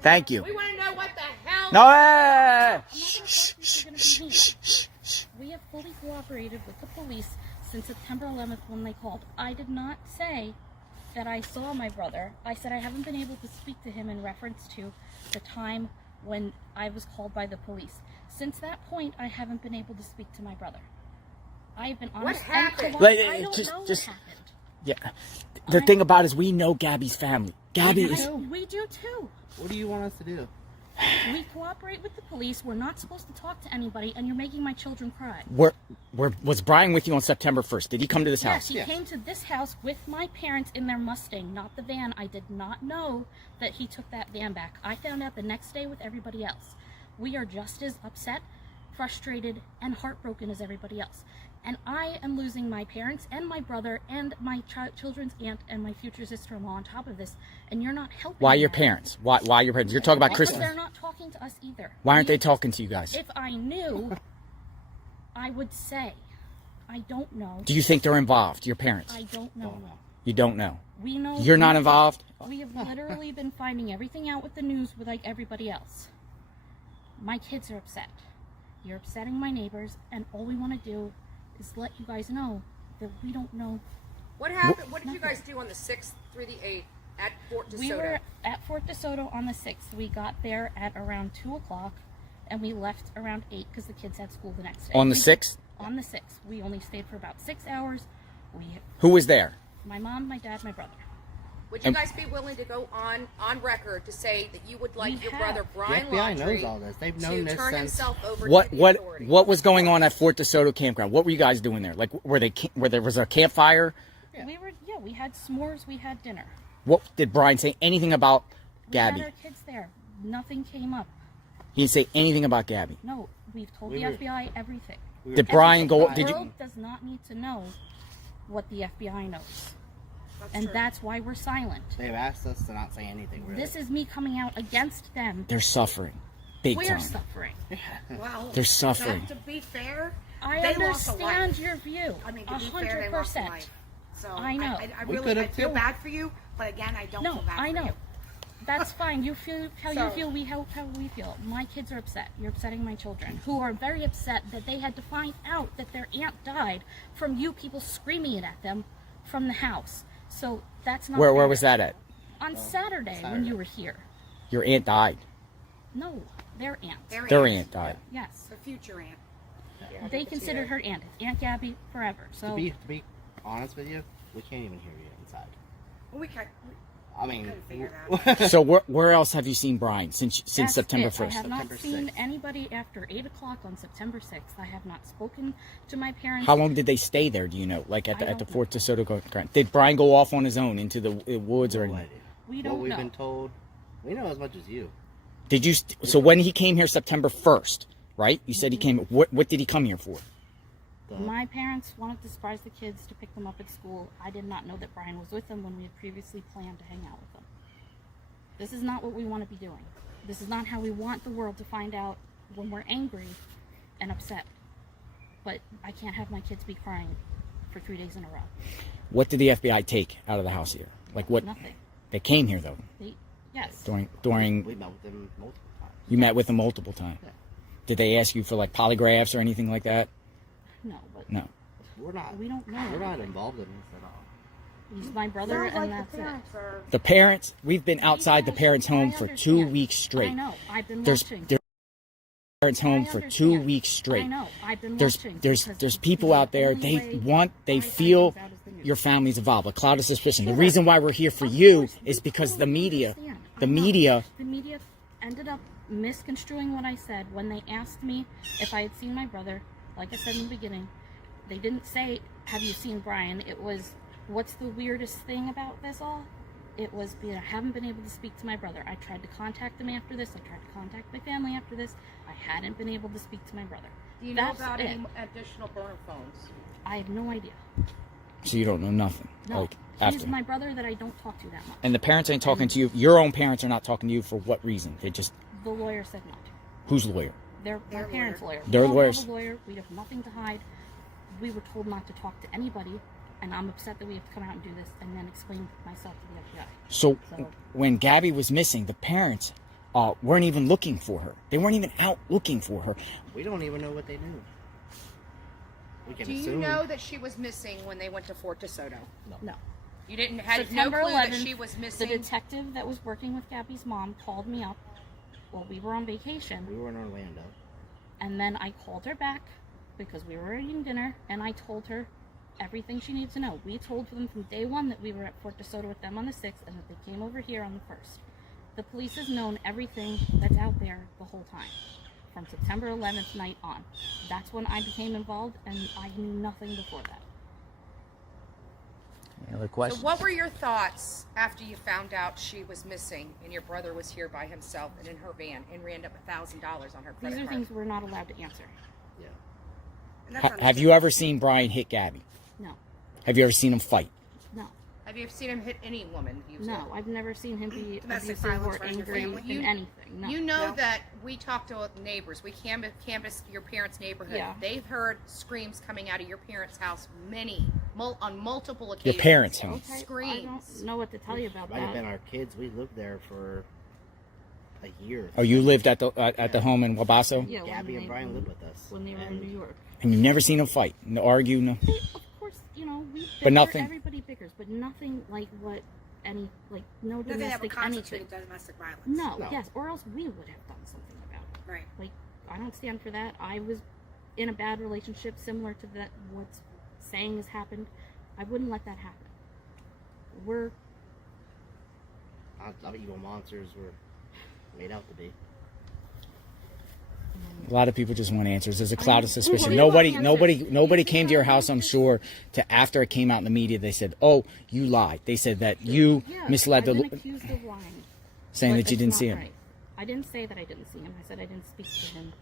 Thank you. We want to know what the hell. No, We have fully cooperated with the police since September 11th when they called. I did not say that I saw my brother. I said I haven't been able to speak to him in reference to the time when I was called by the police. Since that point, I haven't been able to speak to my brother. I've been honest and polite. Like, I don't know what happened. Yeah. The thing about it is we know Gabby's family. Gabby is... We do too. What do you want us to do? We cooperate with the police. We're not supposed to talk to anybody, and you're making my children cry. Was Brian with you on September 1st? Did he come to this house? Yes, he came to this house with my parents in their Mustang, not the van. I did not know that he took that van back. I found out the next day with everybody else. We are just as upset, frustrated, and heartbroken as everybody else. And I am losing my parents and my brother and my children's aunt and my future sister-in-law on top of this, and you're not helping. Why your parents? Why your parents? You're talking about because Christmas. they're not talking to us either. Why aren't they talking to you guys? If I knew, I would say. I don't know. Do you think they're involved, your parents? I don't know. You don't know? We know. You're not involved? We have literally been finding everything out with the news with like everybody else. My kids are upset. You're upsetting my neighbors, and all we want to do is let you guys know that we don't know. What happened? What did you guys do on the 6th through the 8th at Fort DeSoto? We were at Fort DeSoto on the 6th. We got there at around 2 o'clock, and we left around 8 because the kids had school the next day. On the 6th? On the 6th. We only stayed for about 6 hours. Who was there? My mom, my dad, my brother. Would you guys be willing to go on record to say that you would like your brother Brian FBI Laundrie knows all this. They've known to this turn since... himself over What to the authorities? was going on at Fort DeSoto campground? What were you guys doing there? Like, where there was a campfire? Yeah. We had s'mores, we had dinner. What did Brian say anything about Gabby? We had our kids there. Nothing came up. He didn't say anything about Gabby. No, we've told the FBI everything. Did Brian go? The Did world you? does not need to know what the FBI knows. That's true. That's why we're silent. They've asked us to not say anything, really. This is me coming out against them. They're suffering, big We're time. suffering. Well, They're suffering. To be fair, I they lost a understand life. your view. I mean, to be fair, they lost a 100%. life. So I know. I We really could've feel too. bad for you, but again, I don't No, feel bad I for know. you. That's fine. You feel how So- you feel. We how we feel. My kids are upset. You're upsetting my children, who are very upset that they had to find out that their aunt died from you people screaming it at them from the house. So that's not. Where fair. was that at? On Saturday when you were here. Your aunt died. No, their aunt. Their aunt died. Yes, The future aunt. they considered her aunt. It's Aunt Gabby forever. So To be honest with you, we can't even hear you inside. Well, we can't. I mean... couldn't figure it out. So where else have you seen Brian since that's September it. 1st? I have not September seen 6th. anybody after 8 o'clock on September 6th. I have not spoken to my parents. How long did they stay there? Do you know? Like at I the don't Fort DeSoto campground? Did Brian go off on his own into the woods or No anything? idea. We What don't we've know. been told, we know as much as you. Did you? So when he came here September 1st, right? You said he came. What did he come here for? My parents wanted to surprise the kids to pick them up at school. I did not know that Brian was with them when we had previously planned to hang out with them. This is not what we want to be doing. This is not how we want the world to find out when we're angry and upset. But I can't have my kids be crying for 3 days in a row. What did the FBI take out of the house here? Like what? Nothing. They came here though. Yes. During We met with them multiple times. you met with them multiple times. Yeah. Did they ask you for like polygraphs or anything like that? No, but No. We're not... we don't know. We're not anything. involved in this at all. He's my brother, Sounds and like that's the it. parents are. The parents. We've been outside the parents' home for 2 understand. weeks straight. I know. I've been There's watching. parents' home for 2 understand. weeks straight. I know. I've been There's watching. there's because there's people out there. the only They way they I find feel things out is the news. your family's involved. A cloud of suspicion. The Sure. reason why we're here for Of you course, is we because the totally media, understand. the I know. media. The media ended up misconstruing what I said when they asked me if I had seen my brother. Like I said in the beginning, they didn't say, "Have you seen Brian?" It was, "What's the weirdest thing about this all?" It was, I haven't been able to speak to my brother. I tried to contact them after this. I tried to contact my family after this. I hadn't been able to speak to my brother. Do you know That's about it. any additional burner phones? I have no idea. So you don't know nothing. No, Like he's after. my brother that I don't talk to that much. And the parents ain't talking to you. Your own parents are not talking to you for what reason? They just The lawyer said not to. whose lawyer? Their parents' lawyer. Their We don't lawyers. have a lawyer. We have nothing to hide. We were told not to talk to anybody, and I'm upset that we have to come out and do this and then explain myself to the FBI. So So- when Gabby was missing, the parents weren't even looking for her. They weren't even out looking for her. We don't even know what they knew. We can Do you assume. know that she was missing when they went to Fort DeSoto? No. You didn't had no September clue 11th, that she was the missing. detective that was working with Gabby's mom called me up while we were on vacation. We were in Orlando. And then I called her back because we were eating dinner, and I told her everything she needed to know. We told them from day one that we were at Fort DeSoto with them on the 6th and that they came over here on the 1st. The police has known everything that's out there the whole time, from September 11th night on. That's when I became involved, and I knew nothing before that. Any other So questions? what were your thoughts after you found out she was missing and your brother was here by himself and in her van and ran up $1,000 on her These credit are card? things we're not allowed to answer. Yeah. Have you ever seen Brian hit Gabby? No. Have you ever seen him fight? No. Have you ever seen him hit any woman? No, I've never seen him be Domestic abusive violence or runs your angry family. in anything. No. You know No. that we talked to neighbors. We canvassed your parents' neighborhood. Yeah. They've heard screams coming out of your parents' house on multiple occasions. Your parents' house. Okay, I Screams. don't know what to tell you about Might have been that. our kids. We lived there for a year. Oh, you lived at the home in Wabasso? Yeah, Gabby when and Brian lived with us. when they were in New York. And you've never seen them fight? No argue? No? Of course, we bicker, But nothing- everybody bickers, but nothing like what no Nothing that would domestic anything. constitute domestic violence. No, No. yes, or else we would have done something about it. Right. Like, I don't stand for that. I was in a bad relationship similar to that what's saying has happened. I wouldn't let that happen. We're Not evil monsters were made out to be. A lot of people just want answers. There's a cloud of suspicion. We Nobody, want nobody, answers. nobody came to your house. I'm sure. To after it came out in the media, they said, "Oh, you lied." They said that you misled I've been the, accused of lying. saying But that you it's didn't not see him. right. I didn't say that I didn't see him. I said I didn't speak to him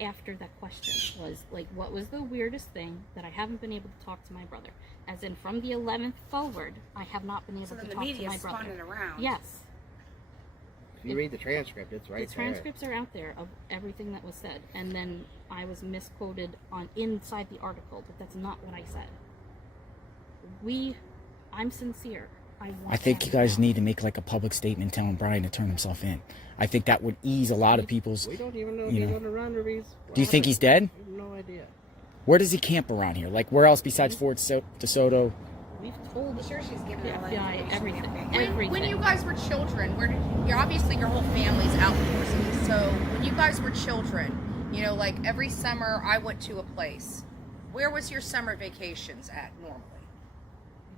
after that question. Was like, what was the weirdest thing that I haven't been able to talk to my brother? As in, from the 11th forward, I have not been able So to then the talk to media my spun brother. it around. Yes, If you read the transcript, it's right the transcripts are out there of everything that was said, and then I was misquoted on inside the article, but that's not what I said. I'm sincere. I think you guys need to make like a public statement telling Brian to turn himself in. I think that would ease a lot of people's. there. We don't even know if You he's know. on the run or he's. Do you think he's dead? We have no idea. Where does he camp around here? Like where else besides Fort DeSoto? We've told I'm sure she's given the all that FBI information. everything. When Everything. you guys were children, you're obviously your whole family's outdoorsy. So when you guys were children, like every summer I went to a place. Where was your summer vacations at normally?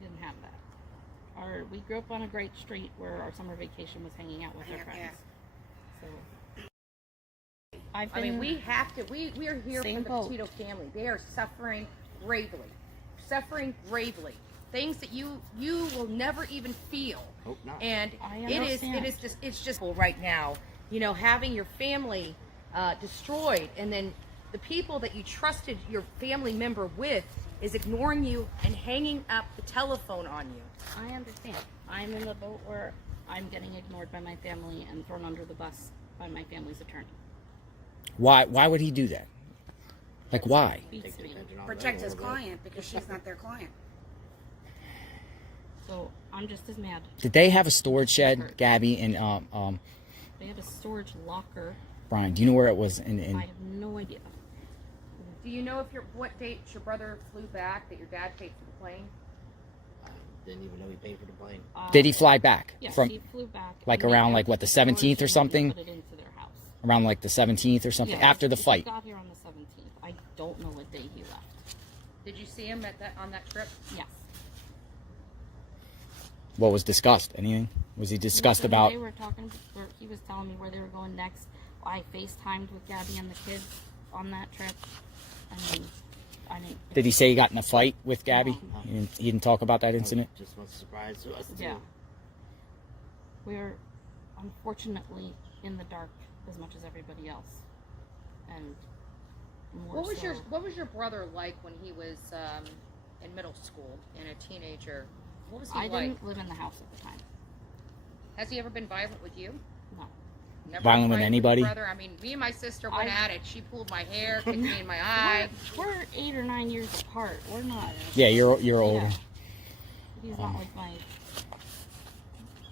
We didn't have that. We grew up on a great street where our summer vacation was hanging out with our Yeah, friends. yeah. So I've been, I mean, we have to. We are here Same for the boat. Petito family. They are suffering bravely, things that you will never even feel. Hope not. And I it's understand. just right now, having your family destroyed, and then the people that you trusted your family member with is ignoring you and hanging up the telephone on you. I understand. I'm in the boat where I'm getting ignored by my family and thrown under the bus by my family's attorney. Why would he do that? Like why? Beats Take the me. attention off Protect that his a little bit. client because she's not their client. So I'm just as mad. Did they have a storage shed, Gabby and They have a storage locker. Brian? Do you know where it was? I have no idea. Do you know what date your brother flew back? That your dad paid for the plane? I didn't even know he paid for the plane. Did he fly back Yes, from he flew back. like and they around had like what the storage 17th or and they something? Put it into their house. Around like the 17th or something Yeah, after the he fight. got here on the 17th. I don't know what day he left. Did you see him on that trip? Yes. What was discussed? Anything? Was he discussed When about? They were talking. He was telling me where they were going next. I FaceTimed with Gabby and the kids on that trip. I mean, I didn't. Did he say he got in a fight with Gabby? No. He didn't talk about that incident. Just was a surprise to us too. Yeah. We're unfortunately in the dark as much as everybody else, and more What was your brother like when he was in middle school and a teenager? What was he I like? didn't live in the house at the time. Has he ever been violent with you? No. Never Violent with fight anybody? your brother? I mean, me and my sister went I- at it. She pulled my hair, kicked me in my eye. We're 8 or 9 years apart. We're not. Yeah, you're older. He's not like my.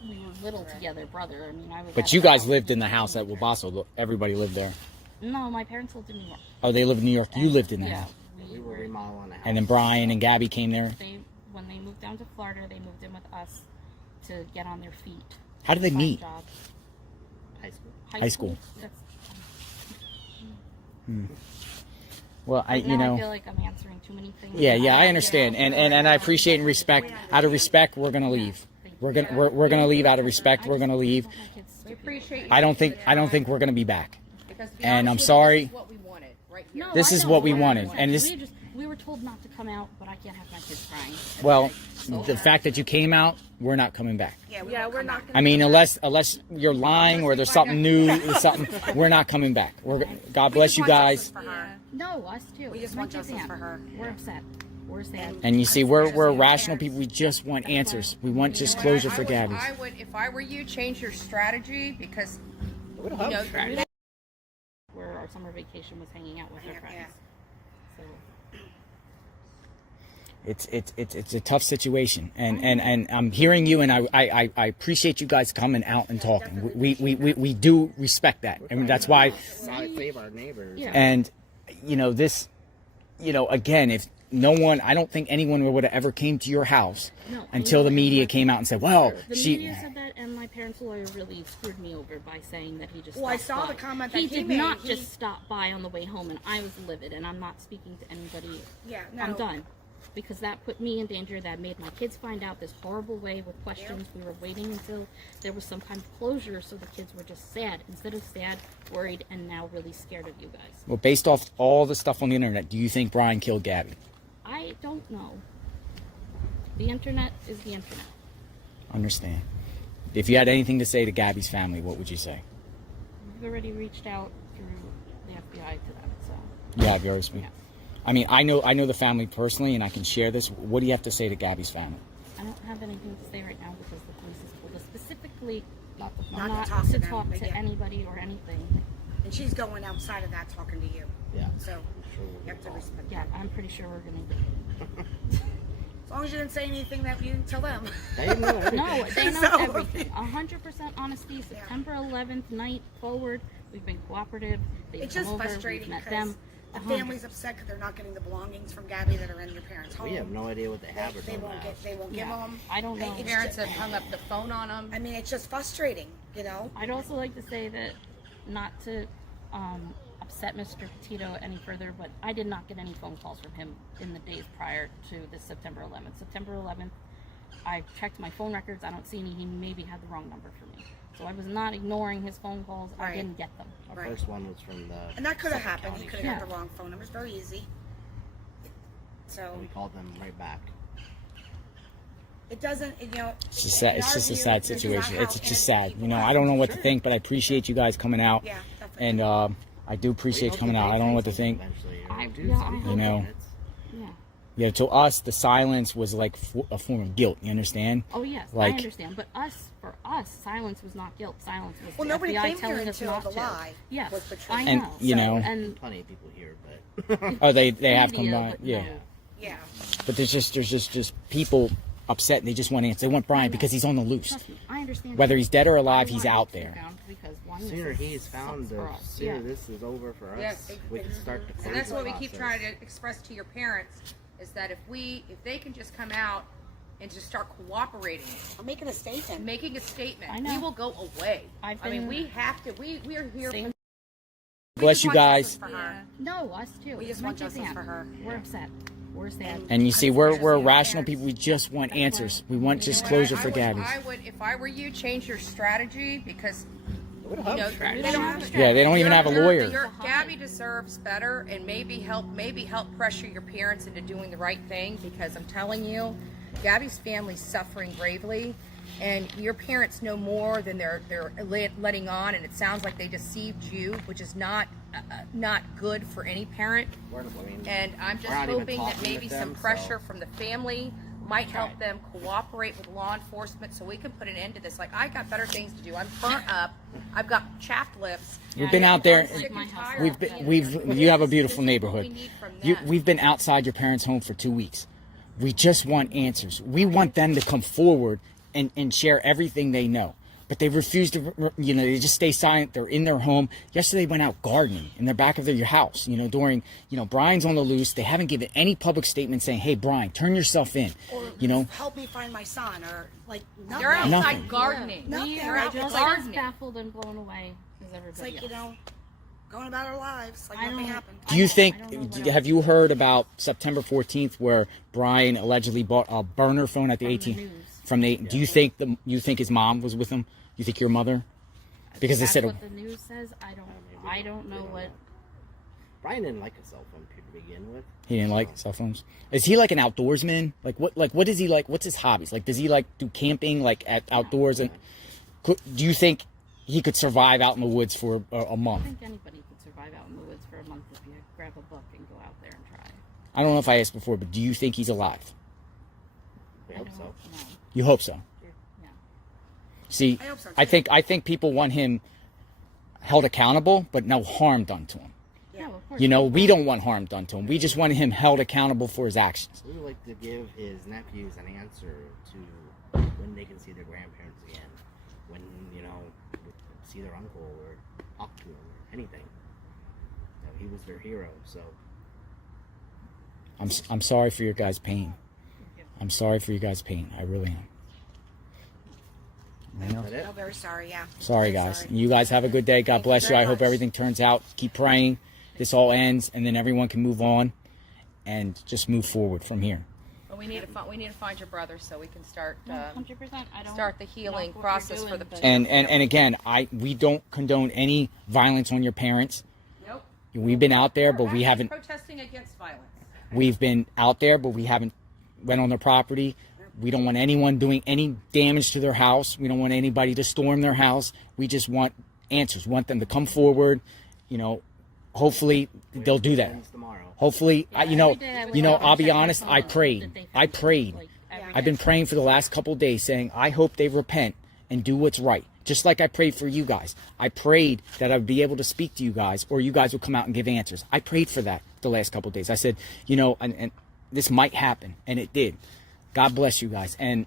we were little together, brother. I mean, I was. But you guys lived in the house at Wabasso. Everybody lived there. No, my parents lived in New York. Oh, they lived in New York. You lived in the Yeah, house. We were remodeling the house. And then Brian and Gabby came there. When they moved down to Florida, they moved in with us to get on their feet. How did they find meet? jobs. High school. That's, Well, I I feel like I'm answering too many things. Yeah, I understand, and I appreciate and respect. Out of respect, we're gonna leave. We're gonna leave out of respect. We're gonna leave. We appreciate you. I don't think we're gonna be back. Because to be and honest I'm with you, sorry. This is what we wanted right here. No, This I is know what we what wanted, we and this. we were told not to come out, but I can't have my kids crying. Well, the fact that you came out, we're not coming back. Yeah, we're not. I mean, unless you're lying or there's something new, we're not coming back. God bless you guys. No, us too. We just My want kids justice can't. for her. We're upset. We're sad. And you see, we're rational people. We just want answers. We want just closure for Gabby. I would, if I were you, change your strategy because you know, Where our summer vacation was hanging out with our friends. So It's a tough situation, and I'm hearing you, and I appreciate you guys coming out and talking. We do respect that, and that's why. Save our neighbors. Yeah. And this, again, if no one, I don't think anyone would have ever came to your house until the media came out and said, "Well, the media said that, and my parents' lawyer really screwed me over by saying that he just. Well, I stopped saw by. the comment that he he did made. not just stop by on the way home, and I was livid, and I'm not speaking to anybody. Yeah, no. I'm done. Because that put me in danger. That made my kids find out this horrible way with questions. We were waiting until there was some kind of closure, so the kids were just sad instead of sad, worried, and now really scared of you guys. Well, based off all the stuff on the internet, do you think Brian killed Gabby? I don't know. The internet is the internet. Understand. If you had anything to say to Gabby's family, what would you say? We've already reached out through the FBI to them, so. Yeah, I've already spoken. Yeah. I mean, I know the family personally, and I can share this. What do you have to say to Gabby's family? I don't have anything to say right now because the police has told us specifically not Not to talk to to them, talk but to yeah. anybody or anything. And she's going outside of that talking to you. Yeah. So Sure we'll you have to call. respect Yeah, that. I'm pretty sure we're gonna do. As long as you didn't say anything that you didn't tell them. They know everything. No, they know So- everything. 100% honesty. September 11th night forward, we've been cooperative. They've It's come just over, frustrating we've met because them. the family's upset because they're not getting the belongings from Gabby that are in your parents' home. We have no idea what they have or They don't won't have. get. They won't Yeah, give them. I don't know. It's parents just- have hung up the phone on them. I mean, it's just frustrating, you know. I'd also like to say that not to upset Mr. Petito any further, but I did not get any phone calls from him in the days prior to this September 11th. September 11th, I checked my phone records. I don't see any. He maybe had the wrong number for me. So I was not ignoring his phone calls. I Right. didn't get them. Our Right. first one was from the. And that could have Suffolk happened. He County. could have got Yeah. the wrong phone number. It's very easy. So We called them right back. it doesn't, you know. It's just sad. in It's our just a view, sad this is situation. not It's how just innocent sad. people I are. don't know what to think, but I appreciate you guys coming out, Yeah, definitely. and I do appreciate you coming out. I don't know what to think. Eventually, or I- do yeah, I something. hope- You know. It's- Yeah. Yeah, to us, the silence was like a form of guilt. You understand? Oh yes, Like- I understand. But for us, silence was not guilt. Silence was Well, the nobody FBI came here telling us until not the to. lie Yes, was portrayed. I And, know. you know- and Plenty of people here, but Oh, they have come media, by. but Yeah. no. Yeah. But there's just people upset, and they just want answers. They want Brian because he's on the loose. Trust me, I understand. Whether he's dead or alive, I he's want out it to be there. found Because one, the sooner this he's sucks found, for the us. sooner Yeah. this is over for us. Yes. We can start the closure And that's what we keep process. trying to express to your parents is that if they can just come out and just start cooperating, I'm making a statement. making a statement, I know. we will go away. I've I mean, been- we have to. We are here. Same- Bless you guys. For her. No, us too. We just My want kids justice can't. for her. We're upset. We're sad. And you see, we're rational people. We just want answers. We want just closure for Gabby. I would, if I were you, change your strategy because We don't you have know a strategy. they don't have a strategy. Yeah, they don't even have a lawyer. Gabby deserves better, and maybe help pressure your parents into doing the right thing. Because I'm telling you, Gabby's family's suffering gravely, and your parents know more than they're letting on. And it sounds like they deceived you, which is not good for any parent. And I'm just We're not even hoping that talking maybe with some them, pressure so- from the family might help them cooperate with law enforcement so we can put an end to this. Like, I got better things to do. I'm burnt up. I've got chapped lips. We've been out there. I'm sick and tired We've of been, being you have a this. beautiful This is what we neighborhood. need from them. We've been outside your parents' home for 2 weeks. We just want answers. We want them to come forward and share everything they know. But they refuse to, they just stay silent. They're in their home. Yesterday they went out gardening in the back of their house, during, Brian's on the loose. They haven't given any public statement saying, hey, Brian, turn yourself in, Or help me find my son, or like nothing. They're outside Nothing. gardening. Nothing. They're out Just gardening. baffled and blown away as everybody It's like, else. going about our lives like I nothing don't- happened. Do you think, I don't know what have you heard about September 14th where Brian allegedly bought a burner phone at the From the 18th? news. From the, do you think his mom was with him? You think your mother? Because they That's said, what the news says. I don't know what. Brian didn't like a cell phone to begin with. he didn't like cell phones. Is he like an outdoorsman? What is he like? What's his hobbies? Like, does he like do camping, like at outdoors? And do you think he could survive out in the woods for a I month? think anybody could survive out in the woods for a month if you grab a book and go out there and try. I don't know if I asked before, but do you think he's alive? We hope so. No. You hope so. Yeah. See, I hope so, too. I think people want him held accountable, but no harm done to him. No, of course. We don't want harm done to him. We just want him held accountable for his actions. We would like to give his nephews an answer to when they can see their grandparents again, when see their uncle or talk to him or anything. He was their hero, so I'm sorry for your guys' pain. I'm sorry for you guys' pain. I really am. is that it? Oh, very sorry. Yeah. Sorry, Very guys. sorry. You guys have a good day. God Thank you bless you. very I hope much. everything turns out. Keep praying. This all ends, and then everyone can move on and just move forward from here. But we need to find your brother so we can start 100%. I don't start the healing know what process you're for the doing, but- And again, we don't condone any violence on your parents. Nope. We've been out there, but we haven't. Protesting against violence. We've been out there, but we haven't went on their property. We don't want anyone doing any damage to their house. We don't want anybody to storm their house. We just want answers. We want them to come forward. Hopefully they'll do that. Ends tomorrow. Hopefully, every day I wake up I'll and be check my honest. phone I that prayed. they found I it, prayed. like, every I've been day. praying for the last couple of days, saying I hope they repent and do what's right. Just like I prayed for you guys. I prayed that I'd be able to speak to you guys, or you guys would come out and give answers. I prayed for that the last couple of days. I said, and this might happen, and it did. God bless you guys, and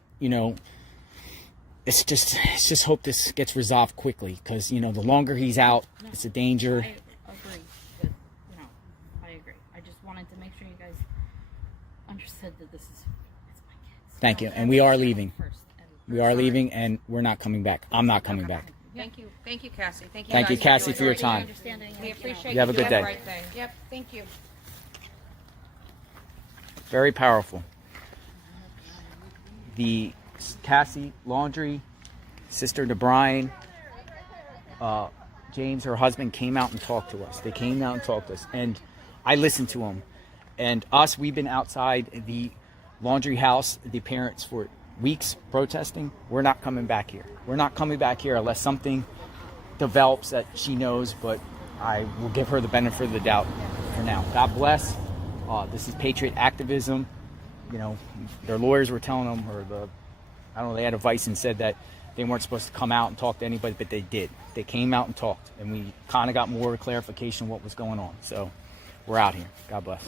let's just hope this gets resolved quickly, because the longer he's out, it's a danger. I agree. But, I agree. I just wanted to make sure you guys understood that it's my kids. Thank you, and we are leaving. First, and We are leaving, and we're not coming back. I'm not coming back. Thank you, Cassie. Thank you. Thank you, guys Cassie, for your joining. time. understanding. We appreciate You have a good doing day. the right thing. Yep. Thank you. Very powerful. The Cassie Laundrie, sister to Brian, James, her husband, came out and talked to us. They came out and talked to us, and I listened to them. And we've been outside the Laundrie house, the parents, for weeks protesting. We're not coming back here. We're not coming back here unless something develops that she knows, but I will give her the benefit of the doubt for now. God bless. This is patriot activism. Their lawyers were telling them, they had advice and said that they weren't supposed to come out and talk to anybody, but they did. They came out and talked, and we kind of got more clarification of what was going on. So we're out here. God bless.